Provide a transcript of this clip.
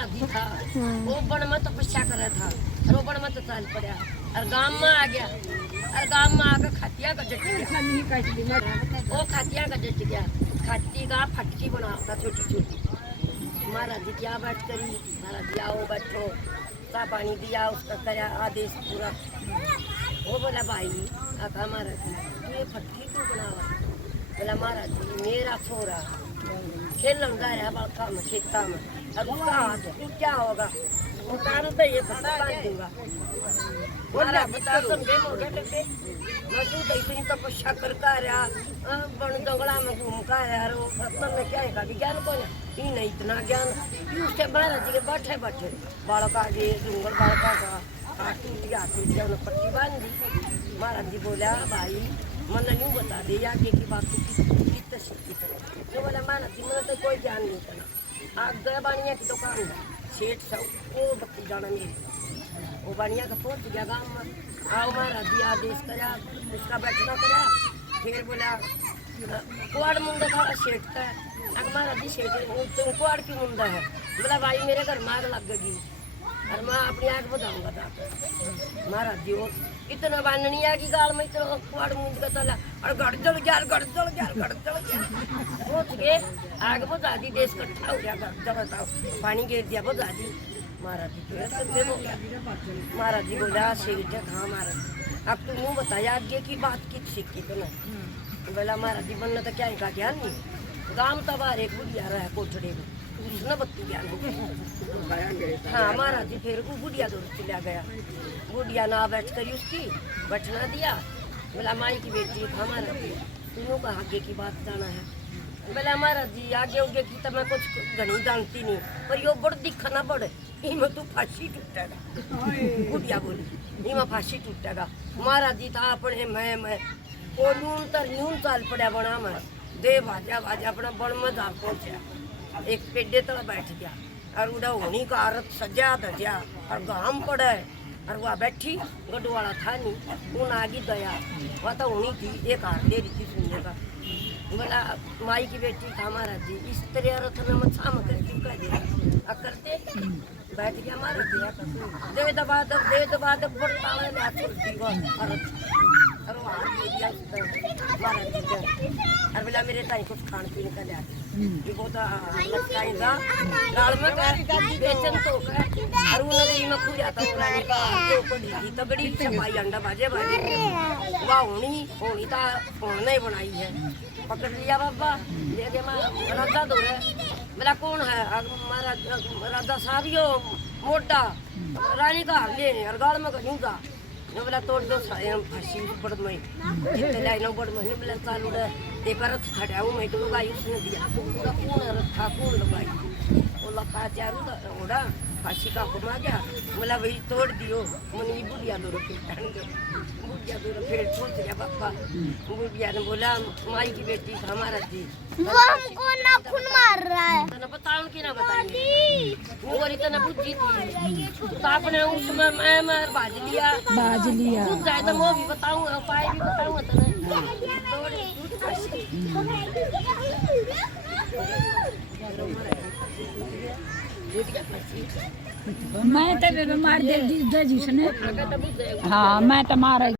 महाराज जी था वो बन में तपस्या कर रहा था और वो बन में तो चाल पड़ा और गांव में आ गया और गांव में आकर खातिया का जट गया वो खातिया का जट गया खाती का फटकी बनाता छोटी छोटी महाराज जी क्या बात करी महाराज जी आओ बैठो चा पानी दिया उसका कराया आदेश पूरा वो बोला भाई आका महाराज जी तू ये फटकी क्यों बनावा बोला महाराज जी मेरा छोरा खेलन जा रहा बड़का में खेता में अब उसका हाथ क्या होगा वो कारण तो ये पता बांध दूंगा बोला बता समझे मोटे टके मैं तू तो इतनी तपस्या करता रहा बन जंगला में घूमता रहा रो मतलब में क्या है ज्ञान को ही नहीं इतना ज्ञान उसके महाराज जी के बैठे बैठे बालका के डूंगर बालका का टूट गया उन्हें पट्टी बांध दी महाराज जी बोला भाई मन यूँ बता दे आगे की बात कितने सीखी तो बोला महाराज जी मैंने तो कोई ज्ञान नहीं करना आग गया बानिया की दुकान है सेठ सा वो बत्ती जाना मेरी वो बानिया का पहुँच गया गाँव में आओ महाराज जी आदेश करा उसका बैठना करा फिर बोला कुआड़ मुंडा था सेठ का महाराज जी सेठ तुम कुआड़ की मुंडा है बोला भाई मेरे घर मार लग गई और मैं अपनी आँख बताऊंगा था महाराज जी वो इतना बाननी आ की गाल में इतना कुआड़ मुंड का चला और गड़जल गया पहुँच गए आग बुझा दी देश कट्ठा हो गया गड़जल बताओ पानी गिर दिया बुझा दी महाराज जी फिर सुनते हो गया महाराज जी बोला शेठ हाँ महाराज अब तुम मुँह बताया आगे की बात की सीखी तो नहीं बोला महाराज जी बनना तो क्या इनका ज्ञान नहीं गाँव तब आ एक बुढ़िया रहा है कोठड़े में उसने बत्ती ज्ञान हाँ महाराज जी फिर वो बुढ़िया दूर चला गया बुढ़िया ना बैठ करी उसकी बैठना दिया बोला माई की बेटी था महाराज जी तीनों का आगे की बात जाना है बोला महाराज जी आगे उगे की तो मैं कुछ घनी जानती नहीं पर यो बड़ दिखना बड़े इमें तू फांसी टूटेगा बुढ़िया बोली इमें फांसी टूटेगा महाराज जी था अपने मैं वो न्यून चाल पड़ा बना मैं दे भाजा अपना बण में जा पहुंचा एक पेड़े तला बैठ गया और उड़ा होनी का औरत सजा धजा और गाम पड़ा है और वह बैठी गड्ढू वाला था नहीं उन आगे गया वह तो होनी थी एक हाथ दे रही थी सुनने का बोला माई की बेटी था महाराज जी इस तरह औरत ने मत साम कर चुका दे करते बैठ गया महाराज जी दे दबा दब बड़ता औरत और वो हाथ दे दिया महाराज जी और बोला मेरे ताई कुछ खान पीने का लिया ये बहुत लटकाई था गाल में बेचन तो और वो नगरी में खुल जाता वो रानी का तो पड़ी तगड़ी छपाई अंडा बाजे वह होनी था होने बनाई है पकड़ लिया बाबा ले गए राजा दो है बोला कौन है हमारा राजा साहब यो मोटा रानी का ले और गाल में कहीं था न बोला तोड़ दो फांसी बड़ में जितने लाइन बड़ में बोला चालू ते परत खड़ा हूँ मैं तो लगाई उसने दिया पूरा कौन रखा कौन लगाई वो लगा चारू ओढ़ा फांसी का हुक्म आ गया बोला वही तोड़ दियो मनी बुढ़िया दो बुढ़िया दो फिर पहुँच गया पापा बुढ़िया ने बोला माई की बेटी हमारा जी वो हमको नाखून मार रहा है ना बताऊं कि ना बताइए वो बोली तो ना बुद्धि थी तो आपने उसमें मैं बाज लिया कुछ जाए तो वो भी बताऊंगा उपाय भी बताऊंगा मैं तो मार दे जिसने हाँ मैं तो मारा